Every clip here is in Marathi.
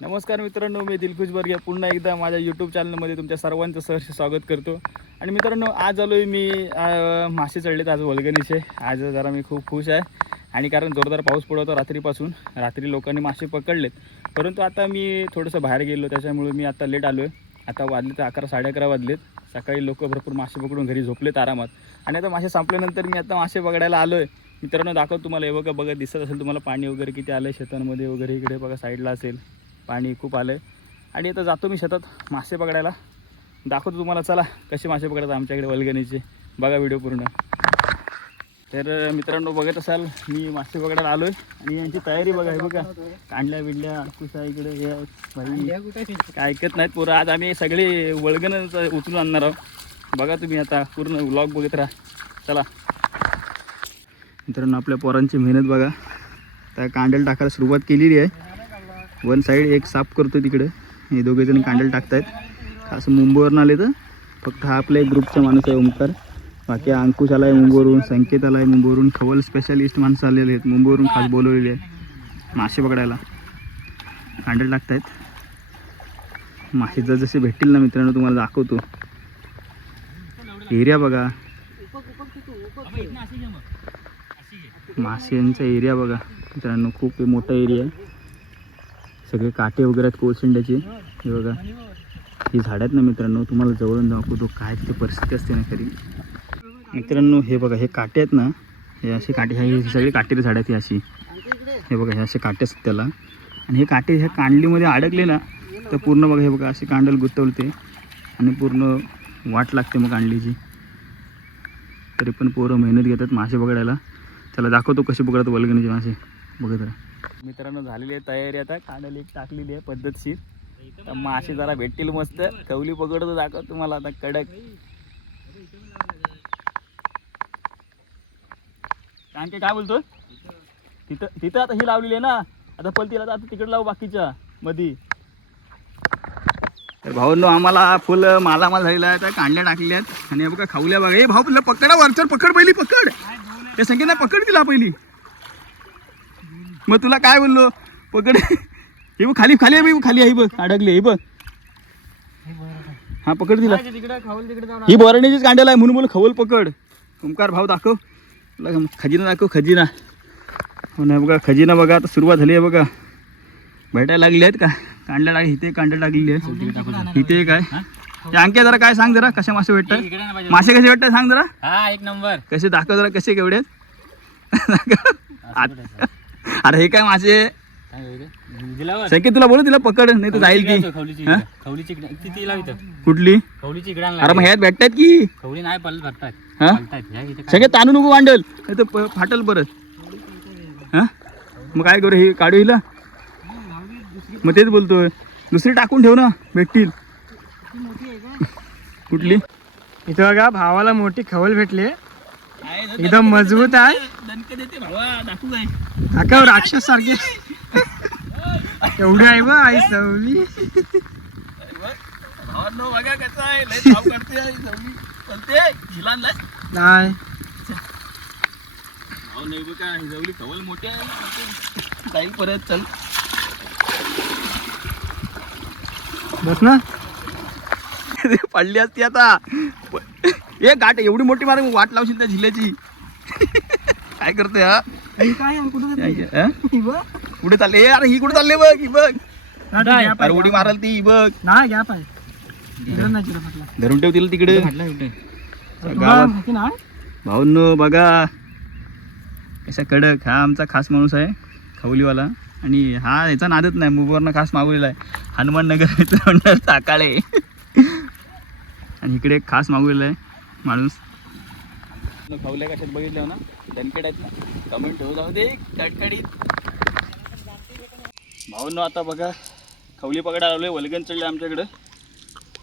नमस्कार मित्रांनो, मी दिलखुश बर्गे पुन्हा एकदा माझ्या यूट्यूब चॅनलमध्ये तुमच्या सर्वांचं सहर्ष स्वागत करतो. आणि मित्रांनो, आज आलो आहे मी मासे चढलेत आज वल्गणीचे. आज जरा मी खूप खुश आहे आणि कारण जोरदार पाऊस पडत होता रात्रीपासून. रात्री लोकांनी मासे पकडलेत, परंतु आता मी थोडंसं बाहेर गेलो त्याच्यामुळे मी आता लेट आलो आहे. आता वाजले तर 11 11:30 वाजलेत. सकाळी लोक भरपूर मासे पकडून घरी झोपलेत आरामात आणि आता मासे संपल्यानंतर मी आता मासे पकडायला आलो आहे. मित्रांनो दाखवतो तुम्हाला, हे बघा बघा दिसत असेल तुम्हाला पाणी वगैरे किती आलं आहे शेतांमध्ये वगैरे. इकडे बघा साईडला असेल पाणी खूप आलं आहे. आणि आता जातो मी शेतात मासे पकडायला. दाखवतो तुम्हाला, चला कसे मासे पकडायचे आमच्याकडे वल्गणीचे. बघा व्हिडिओ पूर्ण. तर मित्रांनो बघत असाल मी मासे पकडायला आलो आहे आणि यांची तयारी बघा. हे बघा कांडल्या बिडल्या कुशा इकडे हे भाई काय ऐकत नाहीत पोरं. आज आम्ही सगळे वल्गणच उचलून आणणार आहोत. बघा तुम्ही आता पूर्ण व्लॉग बघत राहा. चला मित्रांनो, आपल्या पोरांची मेहनत बघा. त्या कांड्याला टाकायला सुरुवात केलेली आहे. वन साईड एक साफ करतो तिकडे. हे दोघेजण कांड्याला टाकतायत. असं मुंबईवरून आले तर फक्त हा आपला एक ग्रुपचा माणूस आहे ओंकार. बाकी अंकुश आला आहे मुंबईवरून, संकेत आला आहे मुंबईवरून, खवल स्पेशलिस्ट माणसं आलेले आहेत मुंबईवरून खास बोलवलेले आहेत मासे पकडायला. कांड्याला टाकतायत. मासे जसे भेटतील ना मित्रांनो तुम्हाला दाखवतो. एरिया बघा, माशांचा एरिया बघा मित्रांनो. खूप मोठा एरिया आहे. सगळे काटे वगैरे आहेत कोळशिंड्याचे. हे बघा ही झाडं आहेत ना मित्रांनो, तुम्हाला जवळून दाखवतो काय तिथे परिस्थिती असते ना खरी. मित्रांनो हे बघा हे काटे आहेत ना, हे असे काटे, हे सगळे काटेरी झाडं आहेत ही अशी. हे बघा हे असे काटे असतात त्याला. आणि हे काटे ह्या कांडलीमध्ये अडकले ना तर पूर्ण बघा हे बघा असे कांडल गुंतवते आणि पूर्ण वाट लागते मग कांडलीची. तरी पण पोरं मेहनत घेतात मासे पकडायला. चला दाखवतो कसे पकडतात वल्गणीचे मासे. बघत राहा मित्रांनो. झालेली आहे तयारी. आता कांडल एक टाकलेली आहे पद्धतशीर. तर मासे जरा भेटतील मस्त. कवली पकडतो दाखवतो तुम्हाला आता कडक. आणखी काय बोलतो तिथं तिथं आता ही लावलेली आहे ना, आता पलतीला आता तिकडे लावू बाकीच्या मधी. तर भाऊंनो आम्हाला फुल मालामाल झालेला आहे. त्या कांड्या टाकल्या आहेत आणि बघा खावल्या बघा. हे भाऊ पकडा वरचर, पकड पहिली, पकड. त्या संख्येत ना पकड तिला पहिली. मग तुला काय बोललो पकड. हे बघ खाली खाली आहे, खाली आहे बघ अडकले. हे बघ हा पकड तिला. ही बोराणीचीच कांड्याला आहे म्हणून बोल खवल पकड. ओंकार भाऊ दाखव खजिना, दाखव खजिना. हो ना बघा खजिना बघा. आता सुरुवात झाली आहे बघा. भेटायला लागले आहेत का कांड्या लागली. इथे कांड्या लागलेली आहे. इथे काय अंक्या जरा काय सांग जरा कशा मासे भेटतात, मासे कसे भेटतात सांग जरा. हा एक नंबर. कसे दाखव जरा कसे केवढे. अरे हे काय मासे संकेत तुला बोलू तिला पकड नाही तर जाईल ती. कुठली अरे मग ह्यात भेटतात की खवली नाही पलत भरतात. सगळे ताणू नको वांडल नाही तर फाटल परत. हा मग काय करू हे काढू हिला. मग तेच बोलतोय दुसरी टाकून ठेव ना भेटतील. कुठली इथं बघा भावाला मोठी खवल भेटली. एकदम मजबूत आहे. दाखव राक्षस सारखे एवढी आहे बा आई सवली. नाही जाईल परत. चल बस ना पडली असती आता. एक गाठ एवढी मोठी मार वाट लावशील त्या झिल्याची. काय करतोय हा कुठे चालले. अरे ही कुठे चालले बघ. ही बघ अरे उडी माराल ती बघ. नाही गॅप आहे धरून ठेव तिला तिकडे. भाऊंनो बघा कशा कडक. हा आमचा खास माणूस आहे खवलीवाला. आणि हा याचा नादच नाही. मुंबईवरनं खास मागवलेला आहे हनुमान नगर टाकाळे. आणि इकडे एक खास मागवलेला आहे माणूस. खवल्या कशात बघितल्या ना दणकेट आहेत ना, कमेंट ठेवू जाऊ दे कडकडीत. भाऊंनो आता बघा खवली पकडायला आलोय. वल्गण चढले आमच्याकडं.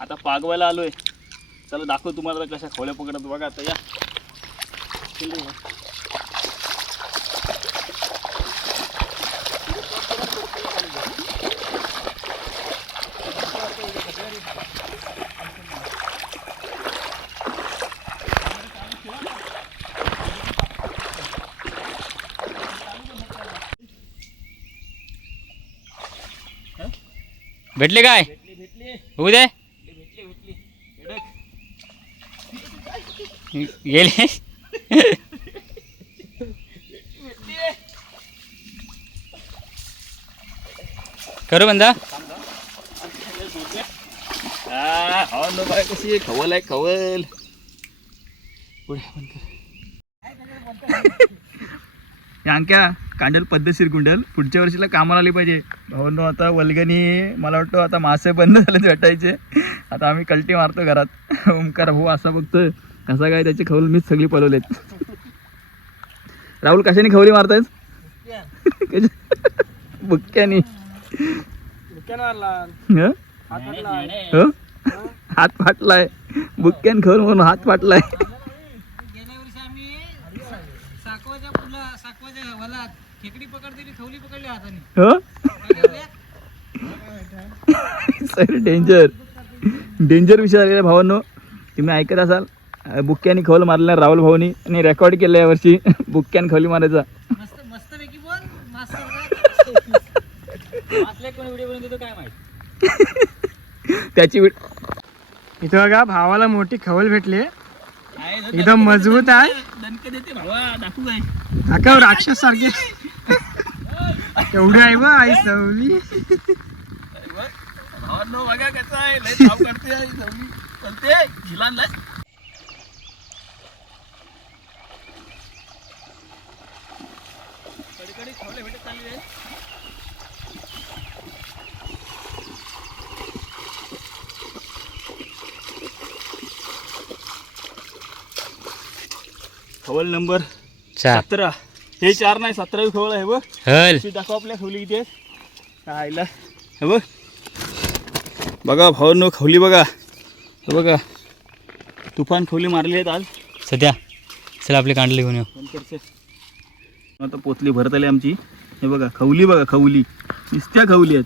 आता पागवायला आलोय. चला दाखव तुम्हाला कशा खवल्या पकडत बघा. आता या भेटले काय होऊ दे गेले करू बंदा कशी खवल आहे खवल. अंक्या कांडल पद्धतशीर गुंडल पुढच्या वर्षीला कामाला आली पाहिजे. भाऊंनो आता वल्गणी मला वाटतं आता मासे बंद झाले भेटायचे. आता आम्ही कल्टी मारतो घरात. ओमकार भाऊ असा बघतोय कसा काय त्याची खवल मीच सगळी पलवलेत. राहुल कशाने खवली मारतायस? बुक्क्यानी. हात फाटलाय बुक्क्यान खवल म्हणून हात फाटलाय. गेल्या वर्षी आम्ही साकवाच्या वलात खेकडी पकडलेली खवली पकडली हाताने. सर डेंजर विषय झालेला भावांनो. तुम्ही ऐकत असाल बुक्क्यानी खवल मारला राहुल भाऊनी आणि रेकॉर्ड केलं यावर्षी बुक्क्यान खवली मारायचा. मस्त पैकी बोल मास्तर कोणी व्हिडिओ बनवतो काय माहिती. त्याची इथं बघा भावाला मोठी खवल भेटली. एकदम मजबूत आहे. दाखव राक्षस सारखे एवढी आहे बा आई सवली. बघा कसं आहे लय धाव करते आई सवली चलते झिलान लय. कधी खवले भेटत चालली आहे. खवल नंबर 17. हे 4 नाही 17वी खवल आहे बघ. हल दाखव आपल्या खवली किती आहे आईला. हे बघ बघा भावांनो खवली बघा. हे बघा तुफान खवली मारली आहेत आज सध्या. चला आपले कांडले घेऊन येऊ. आता पोतली भरत आली आमची. हे बघा खवली बघा खवली नुसत्या खवली आहेत.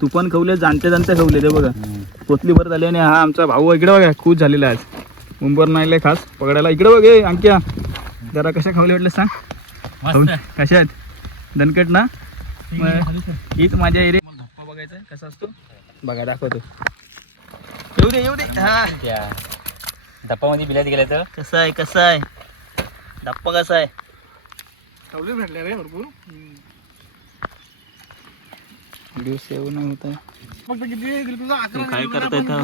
तुफान खवली जाणत्या खवली आहेत. हे बघा पोतली भरत आली. आणि हा आमचा भाऊ इकडे बघा खुश झालेला आहे आज. मुंबईवरून आले खास पकडायला. इकडे बघ ए अंक्या जरा कशा खवले वाटले सांग. कशा आहेत दणकट ना. हीच माझ्या एरिया धप्पा बघायचा कसा असतो बघा दाखवतो. येऊ दे हा धप्पामध्ये बिलात गेल्या तर कसा आहे धप्पा कसा आहे. खवली भेटले रे भरपूर. व्हिडिओ सेव्ह नाही होत आहे. फक्त किती तुझा अकरा काय करता येतं.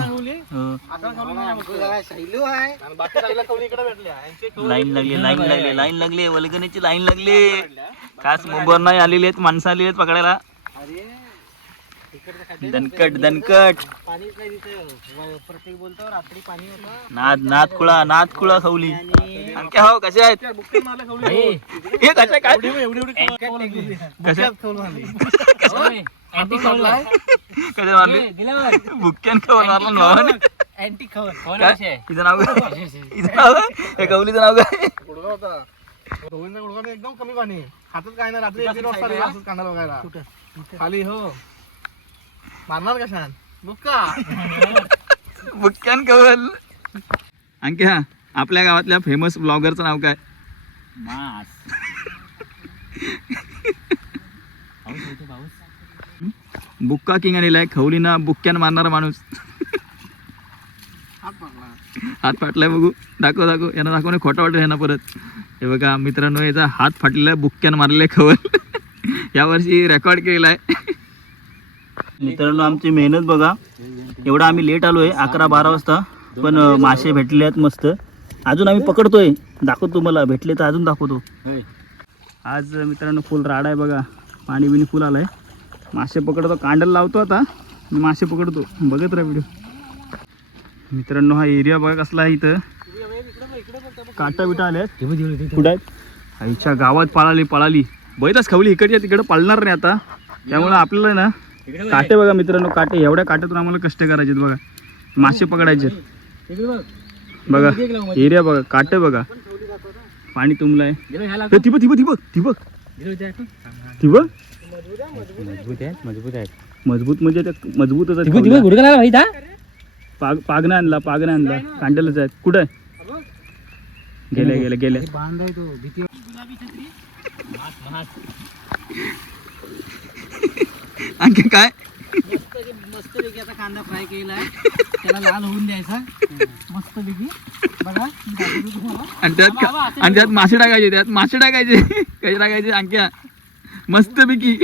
लाईन लागली वल्गणीची लाईन लागली. खास मुंबईवर नाही आलेली आहेत माणसं आलेली आहेत पकडायला. दणकट पाणीच नाही तिथे. प्रत्येक बोलतो रात्री पाणी होतं. नाद खुळा खवली. अंक्या हो कसे आहेत हे कशा काय कशा मारली बुक्क्यान खवल मारला भावाने. अँटी खवल हिचं नाव काय हे कवलीचं नाव काय. एकदम कमी पाणी हातात काय ना रात्री 1 वाजता कांदा बघायला खाली. हो मारणार कशा बुक्क्यान खवल. अंक्या आपल्या गावातल्या फेमस ब्लॉगरचं नाव काय. बुक्का किंग आलेला आहे. खवलीना बुक्क्यान मारणारा माणूस. हात फाटलाय बघू. दाखव यांना दाखव नाही खोटा वाटेल यांना परत. हे बघा मित्रांनो याचा हात फाटलेला आहे बुक्क्यान मारलेला आहे खवल. यावर्षी रेकॉर्ड केलेला आहे. मित्रांनो आमची मेहनत बघा. एवढा आम्ही लेट आलो आहे 11-12 वाजता. पण मासे भेटले आहेत मस्त. अजून आम्ही पकडतोय. दाखवतो तुम्हाला भेटले तर अजून दाखवतो. आज मित्रांनो फुल राडा आहे बघा. पाणी बिणी फुल आलं आहे. मासे पकडतो कांडल लावतो आता मासे पकडतो. बघत राहा व्हिडिओ. मित्रांनो हा एरिया बघा कसला आहे. इथं काटा बिटा आले आहेत. कुठं आहेत आईच्या गावात पळाली बैलच खवली. इकडच्या तिकडं पळणार नाही आता. त्यामुळे आपल्याला ना काटे बघा मित्रांनो काटे. एवढ्या काट्यातून आम्हाला कष्ट करायचे बघा. मासे पकडायचे बघा. एरिया बघा काटे बघा. पाणी तुंबलंय. ठिबक मजबूत म्हणजे मजबूतच आहे. पागना आणला कांडलच आहेत. कुठं गेल्या आणखी काय मस्तपैकी आता कांदा फ्राय केलाय, त्याला लाल होऊन द्यायचा मस्तपैकी. बघा मी दाखवतो तुम्हाला. आणि त्यात मासे टाकायचे, कसे टाकायचे अंक्या मस्तपैकी.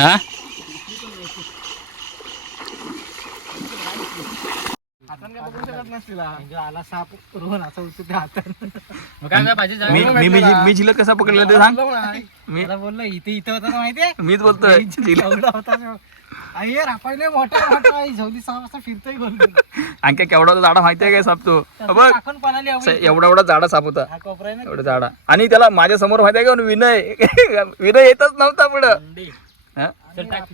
हा हातानं काय बघू शकत नसतील हा. म्हणजे आला साप रोहन असं उचलते हातानं. मग काय भाजी मी झिलत कसा पकडला ते सांग. मी त्याला बोललो इथे होता ना माहितीये, मीच बोलतोय एवढा होता. अय्यर आपण मोठा मोठा झोली 6 वाजता फिरतोय बोलतो. अंक्या केवढा जाडा माहितीये काय साप तो. बघ टाकून पळाली हवी. एवढा जाडा साप होता, हा कोपरा आहे ना एवढा जाडा. आणि त्याला माझ्या समोर माहितीये का विनय येतच नव्हता पुढं. अंडी. हा? चल टाक.